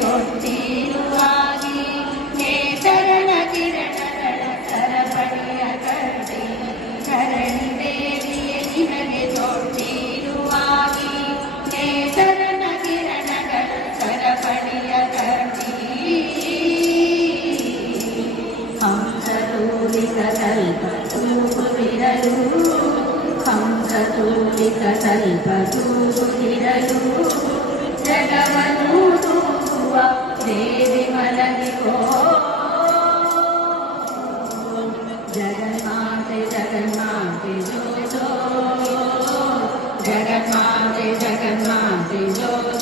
ಚೊಚ್ಚಿರುವಾಗಿ ಕೇಸರಣ ಕಿರಣಗಳ ಸರಪಣಿಯ ಕರಡಿ ಕರಣಿ ದೇವಿಯ ನಿನಗೆ ಚೊಚ್ಚಿರುವಾಗಿ ಕೇಸರಣ ಕಿರಣಗಳ ಸರಪಣಿಯ ಕರಡಿ ಹಂಸದೂರಿದ ಕಲ್ಪ ತೂಕು ಬಿಡಲು ಹಂಸದೂರಿದ ಕಲ್ಪ ತೂಕು ಬಿಡಲು ಜಗವನ್ನು जगन्नाथ जगन्नाथ को जगन्माते जगन्माते जो जो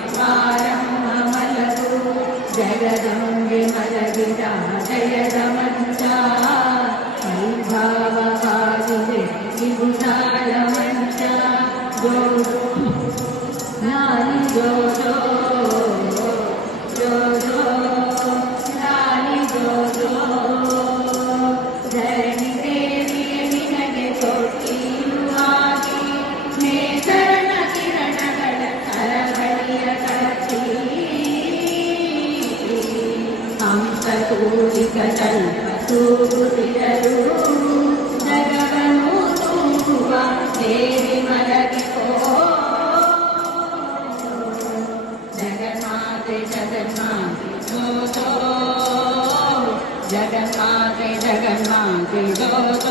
जगमो जगन्नाथ जगन्नाथ जगन्नाथ जगन्नाथ